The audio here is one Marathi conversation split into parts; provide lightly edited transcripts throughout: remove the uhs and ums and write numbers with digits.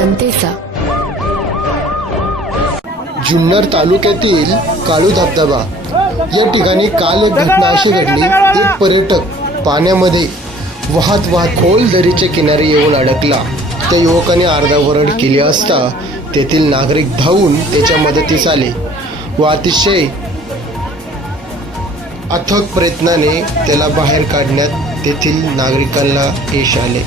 जनतेचा. जुन्नर तालुक्यातील काळू धबधबा या ठिकाणी काल एक घटना अशी घडली. एक पर्यटक पाण्यामध्ये वाहत खोल दरीच्या किनारी येऊन अडकला. त्या युवकाने अर्धावरड केली असता तेथील नागरिक धावून त्याच्या मदतीस आले व अतिशय अथक प्रयत्नाने त्याला बाहेर काढण्यात तेथील नागरिकांना यश आले.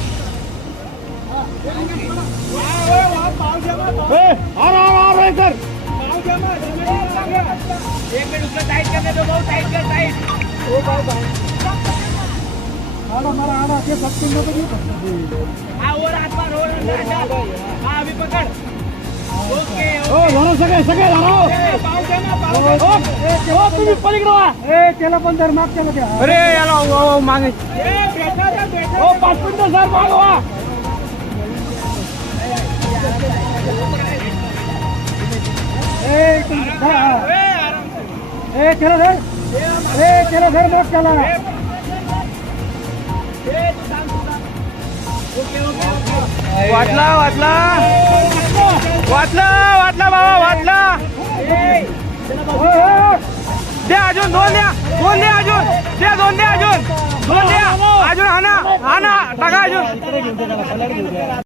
त्याला पण धर माग त्याला द्या. अरे याला मागे 5 मिनिटं सर मागवा. त्याला धर. त्याला धर मग त्याला. वाटला बाबा वाटला. दे अजून 2 द्या अजून. दे 2 द्या अजून. 2 द्या अजून. हाना टाका अजून.